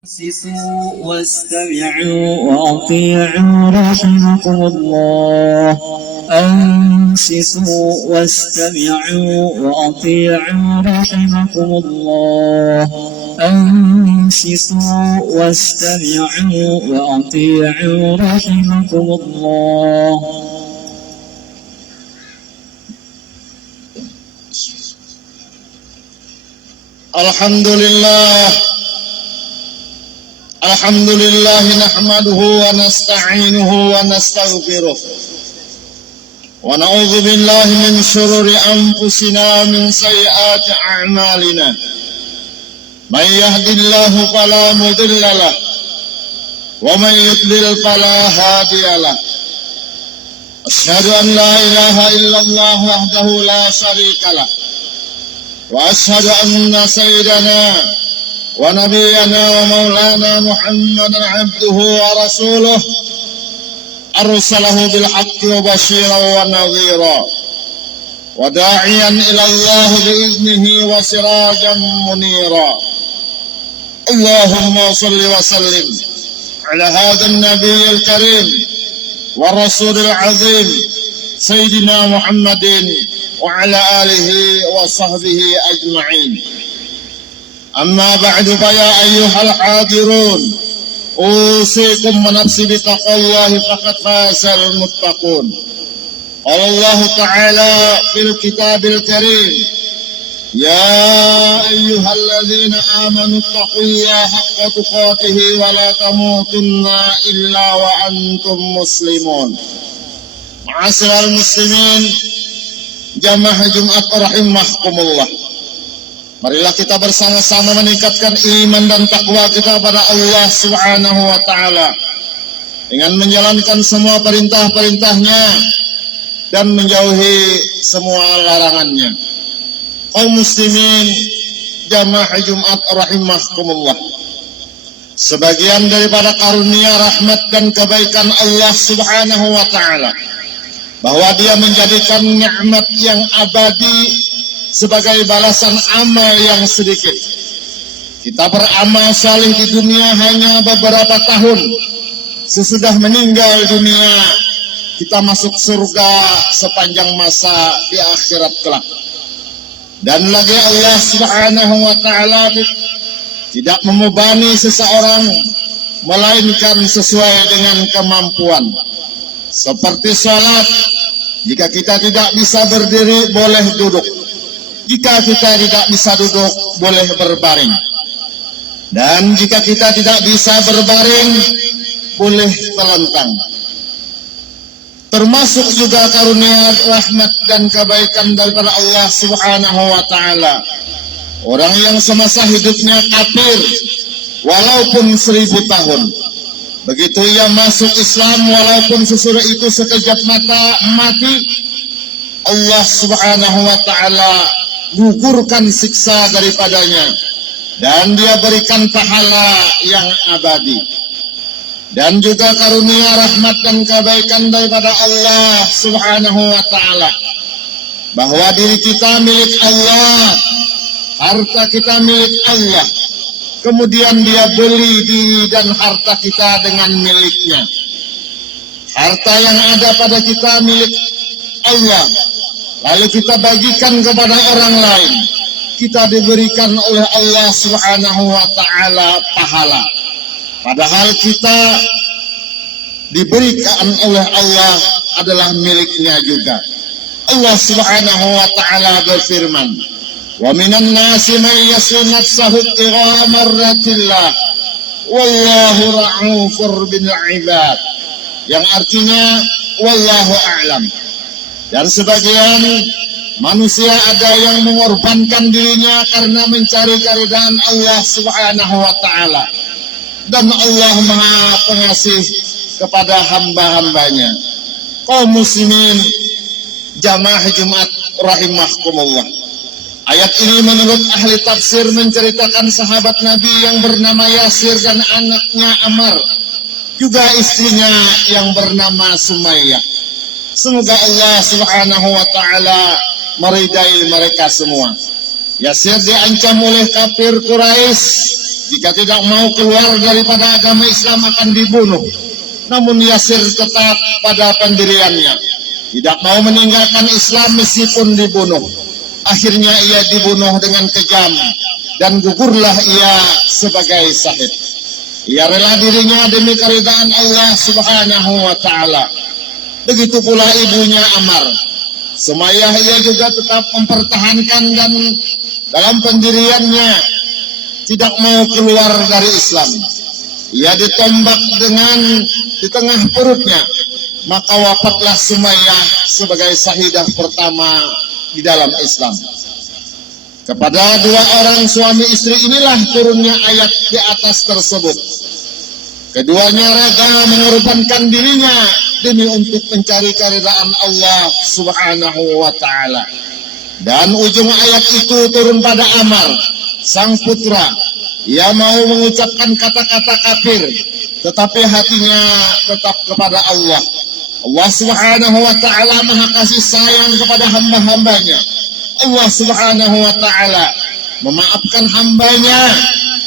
أنصتوا واستمعوا وأطيعوا رحمكم الله. أنصتوا واستمعوا وأطيعوا رحمكم الله. أنصتوا واستمعوا وأطيعوا رحمكم الله. الحمد لله نحمده ونستعينه ونستغفره ونعوذ بالله من شرور أنفسنا ومن سيئات أعمالنا. من يهد الله فلا مضل له ومن يضلل فلا هادي له. أشهد أن لا إله إلا الله وحده لا شريك له، وأشهد أن سيدنا ونبينا ومولانا محمدا عبده ورسوله، أرسله بالحق وبشيرا ونذيرا وداعيا إلى الله بإذنه وسراجا منيرا. اللهم صل وسلم على هذا النبي الكريم والرسول العظيم سيدنا محمد وعلى آله وصحبه أجمعين. أما بعد، فيا أيها الحاضرون، أوصيكم ونفسي بتقوى الله فقد فاز المتقون. قال الله تعالى في الكتاب الكريم: يا أيها الذين آمنوا اتقوا الله حق تقاته ولا تموتن إلا وأنتم مسلمون. معاشر المسlimin, jamaah Jumat rahimakumullah. Marilah kita bersama-sama meningkatkan iman dan takwa kita pada Allah Subhanahu wa Ta'ala dengan menjalankan semua perintah-perintahnya dan menjauhi semua larangannya. Kaum muslimin, jamaah Jumat rahimakumullah, sebagian daripada karunia rahmat dan kebaikan Allah Subhanahu wa Ta'ala bahwa Dia menjadikan nikmat yang abadi sebagai balasan amal yang sedikit. Kita beramal saleh di dunia hanya beberapa tahun, sesudah meninggal dunia kita masuk surga sepanjang masa di akhirat kelak. Dan lagi Allah Subhanahu wa Ta'ala tidak membebani seseorang melainkan sesuai dengan kemampuan. Seperti salat, jika kita tidak bisa berdiri boleh duduk. Jika kita tidak bisa duduk, boleh berbaring. Dan jika kita tidak bisa berbaring, boleh telentang. Termasuk juga karunia rahmat dan kebaikan daripada Allah Subhanahu wa Ta'ala. Orang yang semasa hidupnya kafir, walaupun 1000 tahun, begitu ia masuk Islam, walaupun sesudah itu sekejap mata mati, Allah Subhanahu wa Ta'ala gugurkan siksa daripadanya dan Dia berikan pahala yang abadi. Dan juga karunia rahmat dan kebaikan daripada Allah Subhanahu wa Ta'ala bahwa diri kita milik Allah, harta kita milik Allah, kemudian Dia beli diri dan harta kita dengan miliknya. Harta yang ada pada kita milik Allah, lalu kita bagikan kepada orang lain, kita diberikan oleh Allah Subhanahu wa Ta'ala pahala. Padahal kita diberikan oleh Allah adalah miliknya juga. Allah Subhanahu wa Ta'ala berfirman: "Wa minan nasi man yas'u nafsahu ibtigha'a marratillah, wallahu ra'ufur bil 'ibad." Yang artinya wallahu a'lam. Dan sebagian manusia ada yang mengorbankan dirinya karena mencari keridhaan Allah Subhanahu wa Ta'ala. Dan Allah Maha Pengasih kepada hamba-hambanya. Kaum muslimin, jamaah Jumat rahimakumullah. Ayat ini menurut ahli tafsir menceritakan sahabat Nabi yang bernama Yasir dan anaknya Ammar, juga istrinya yang bernama Sumayyah. Semoga Allah Subhanahu wa Ta'ala meridai mereka semua. Yasir diancam oleh kafir Quraisy jika tidak mau keluar daripada agama Islam akan dibunuh. Namun Yasir tetap pada pendiriannya, tidak mau meninggalkan Islam meskipun dibunuh. Akhirnya ia dibunuh dengan kejam dan gugurlah ia sebagai syahid. Ia rela dirinya demi keridhaan Allah Subhanahu wa taala. Begitu pula ibunya Ammar. Sumayyah ia juga tetap mempertahankan dan dalam pendiriannya tidak mau keluar dari Islam. Ia ditombak di tengah perutnya, maka wafatlah Sumayyah sebagai syahidah pertama di dalam Islam. Kepada dua orang suami istri inilah turunnya ayat di atas tersebut. Keduanya rela mengorbankan dirinya demi untuk mencari keridhaan Allah Subhanahu wa taala. Dan ujung ayat itu turun pada Ammar, sang putra. Ia mau mengucapkan kata-kata kafir, tetapi hatinya tetap kepada Allah. Allah Subhanahu wa taala Maha kasih sayang kepada hamba-hambanya. Allah Subhanahu wa taala memaafkan hambanya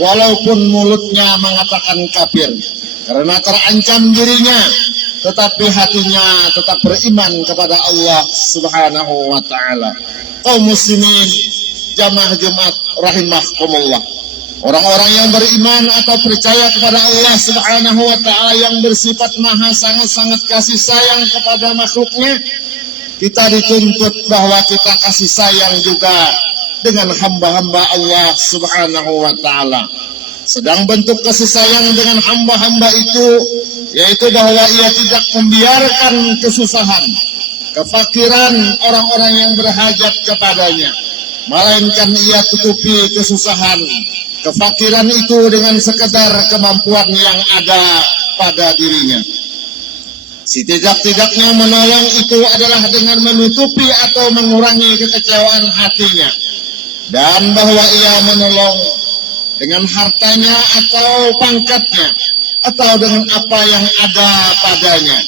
walaupun mulutnya mengatakan kafir karena terancam dirinya, tetapi hatinya tetap beriman kepada Allah Subhanahu wa taala. Kaum muslimin jamaah Jumat rahimakumullah. Orang-orang yang beriman atau percaya kepada Allah Subhanahu wa taala yang bersifat maha sangat-sangat kasih sayang kepada makhluknya, kita dituntut bahwa kita kasih sayang juga dengan hamba-hamba Allah Subhanahu wa taala. Sedang bentuk kasih sayang dengan hamba-hamba itu yaitu bahwa ia tidak membiarkan kesusahan, kefakiran orang-orang yang berhajat kepadanya, melainkan ia tutupi kesusahan, kefakiran itu dengan sekedar kemampuan yang ada pada dirinya. Setidak-tidaknya menolong itu adalah dengan menutupi atau mengurangi kekecewaan hatinya, dan bahwa ia menolong dengan hartanya atau pangkatnya atau dengan apa yang ada padanya.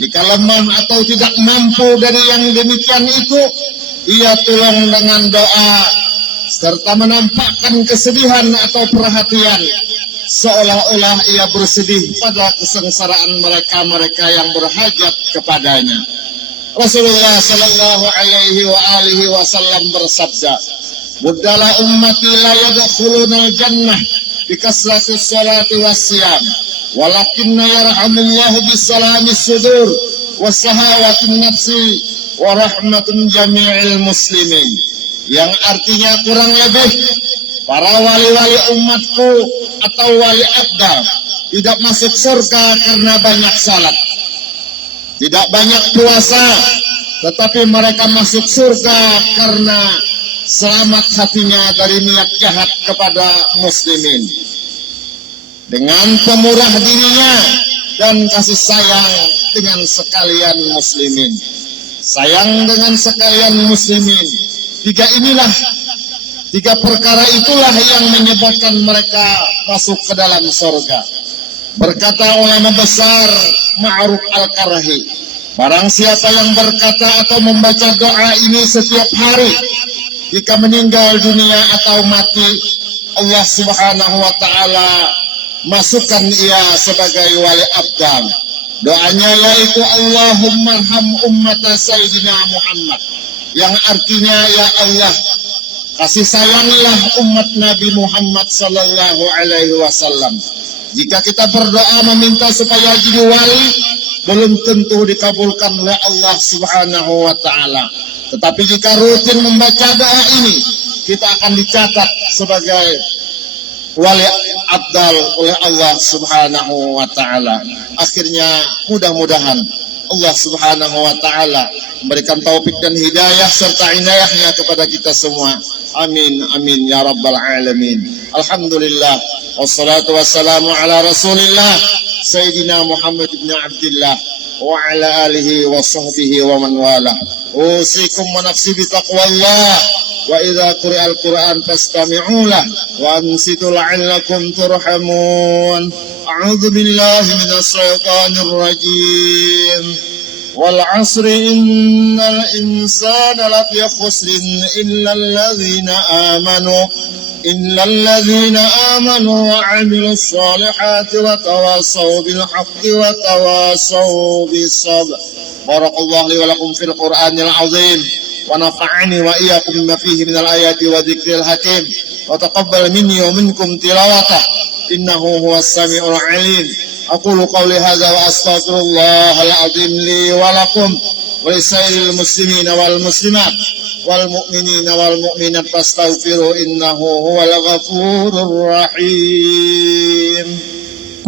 Jika lemah atau tidak mampu dari yang demikian itu, ia tolong dengan doa serta menampakkan kesedihan atau perhatian, seolah-olah ia bersedih pada kesengsaraan mereka-mereka yang berhajat kepadanya. Rasulullah sallallahu alaihi wasallam bersabda, "Buddalah ummati la yadkhuluna jannah bi kasratis salati wassiyam, walakinna yarhamullahu bis salamis sudur wassahawatin nafsi wa rahmatun jami'il muslimin." Yang artinya kurang lebih para wali-wali umatku atau wali abdal tidak masuk surga karena banyak salat, tidak banyak puasa, tetapi mereka masuk surga karena selamat hatinya dari niat jahat kepada muslimin. Dengan pemurah dirinya dan kasih sayang dengan sekalian muslimin. Sayang dengan sekalian muslimin. Tiga perkara itulah yang menyebabkan mereka masuk ke dalam surga. Berkata ulama besar Ma'ruf Al-Karahi, barang siapa yang berkata atau membaca doa ini setiap hari, jika meninggal dunia atau mati, Allah Subhanahu wa taala masukkan ia sebagai wali abdal. Doanya yaitu Allahumma arham ummata Sayyidina Muhammad, yang artinya ya Allah, kasih sayangilah umat Nabi Muhammad sallallahu alaihi wasallam. Jika kita berdoa meminta supaya jadi wali, belum tentu dikabulkan oleh Allah Subhanahu wa taala. Tetapi jika rutin membaca doa ini, kita akan dicatat sebagai wali abdal oleh Allah Subhanahu wa taala. Akhirnya mudah-mudahan Allah Subhanahu wa taala memberikan taufik dan hidayah serta inayahnya kepada kita semua. Amin amin ya rabbal alamin. Alhamdulillah wassalatu wassalamu ala Rasulillah Sayyidina Muhammad ibn Abdullah wa ala alihi wa sahbihi wa man wala. Usikum wa nafsi bi taqwallah wa idza quri'al Qur'an fastami'u lah wa ansitu la'allakum turhamun. A'udzu billahi minasy syaithanir rajim. والعصر إن الإنسان لفي خسر إلا الذين آمنوا وعملوا الصالحات وتواصوا بالحق وتواصوا بالصبر. بارك الله لي ولكم في القرآن العظيم ونفعني وإياكم بما فيه من الآيات وذكر الحكيم وتقبل مني ومنكم تلاوته إنه هو السميع العليم. أقول قولي هذا وأستغفر الله العظيم لي ولكم ولسائر المسلمين والمسلمات والمؤمنين والمؤمنات فاستغفروا إنه هو الغفور الرحيم.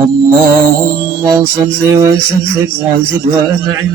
اللهم صل وسلم وزد وأنعم